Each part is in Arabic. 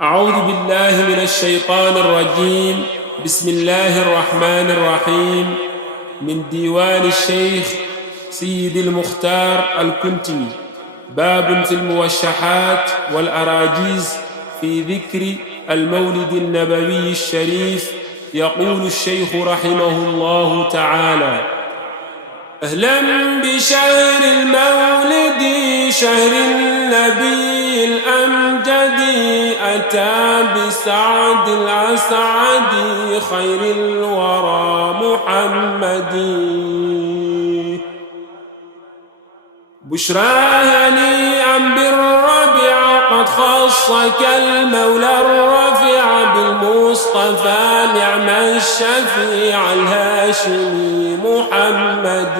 أعوذ بالله من الشيطان الرجيم. بسم الله الرحمن الرحيم. من ديوان الشيخ سيد المختار الكنتي. باب في الموشحات والأراجيز في ذكر المولد النبوي الشريف. يقول الشيخ رحمه الله تعالى: أهلا بشهر المولد شهر النبي الأمجد، أتى بسعد الأسعد خير الورى محمد. بشرى هنيئا بالربيع قد خصك المولى الرفيع بالمصطفى نعم الشفيع الهاشمي محمد.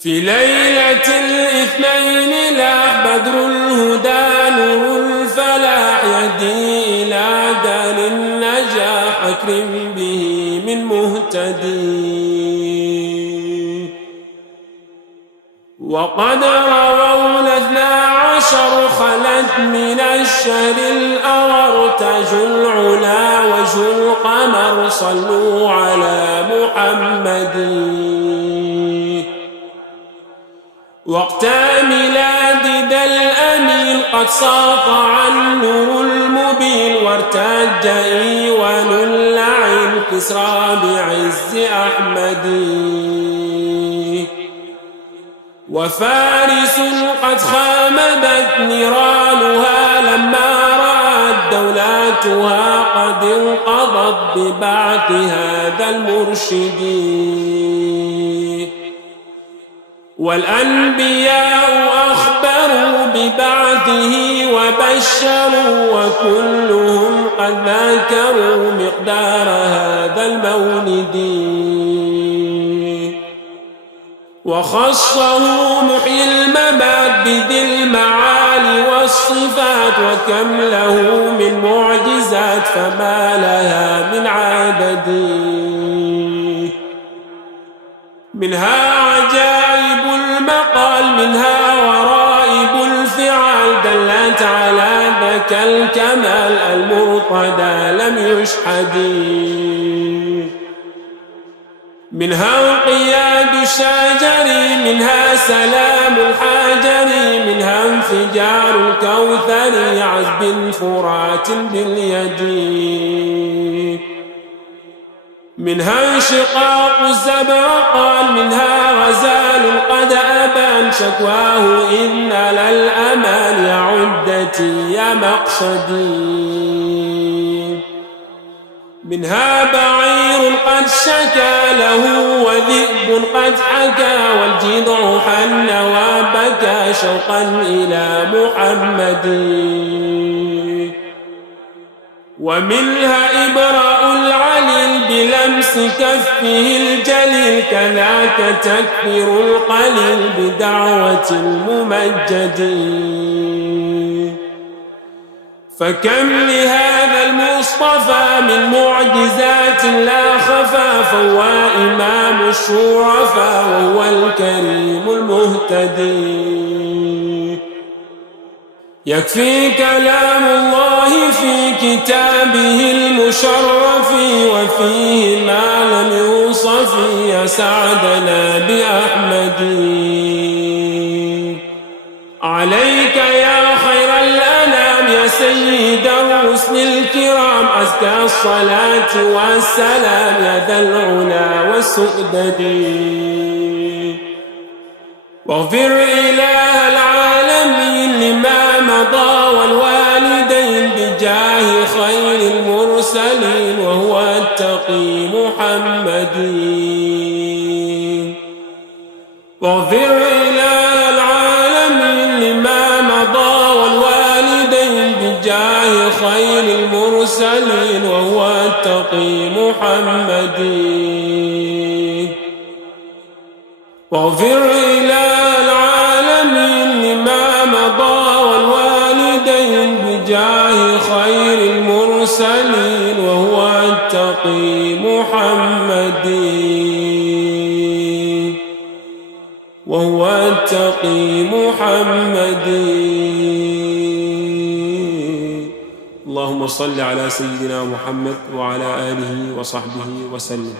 في ليلة الاثنين لاح بدر الهدى نور الفلاح يهدي إلى دار النجاح أكرم به من مهتدي. وقد رووا 12 خلت من الشهر الأور تاج العلا وجه القمر صلوا على محمد. وقت ميلاد ذا الأمين قد ساطع النور المبين وارتج إيوان اللعين كسرى بعز أحمد. وفارس قد خامدت نيرانها لما رأت دولاتها قد انقضت ببعث هذا المرشد. والأنبياء أخبروا ببعثه وبشروا وكلهم قد ذكروا مقدار هذا المولد. وخصه محيي الممات بذي المعالي والصفات وكم له من معجزات فما لها من عدد. منها عجائب المقال منها ورائب الفعال دلت على ذاك الكمال المرتضى لم يشحد. منها قياد الشجر منها سلام الحجر منها انفجار الكوثر عذب فرات باليد. منها انشقاق الزبرقان منها غزال قد أبان شكواه إن للأمان يا عدتي يا مقصدي. منها بعير قد شكى له وذئب قد حكى والجذع حن وبكى شوقا إلى محمد. ومنها إبراء العليل بلمس كفه الجليل كذاك تكبير القليل بدعوة الممجد. فكم لهذا المصطفى من معجزات لا خفى فهو إمام الشرفاء وهو الكريم المهتدي. يكفي كلام الله في كتابه المشرف وفيه ما لم يوصف يا سعدنا بأحمد. عليك يا خير الأنام يا سيد الرسل الكرام أزكى الصلاة والسلام يا ذا العلا والسؤدد. واغفر إله العالمين لما مضى والوالدين بجاه خير المرسلين وهو التقي محمد. واغفر إله العالمين لما مضى والوالدين بجاه خير المرسلين وهو التقي محمد. واغفر إله العالمين لما مضى والوالدين بجاه خير المرسلين وهو التقي محمد. وهو التقي محمد. اللهم صل على سيدنا محمد وعلى آله وصحبه وسلم.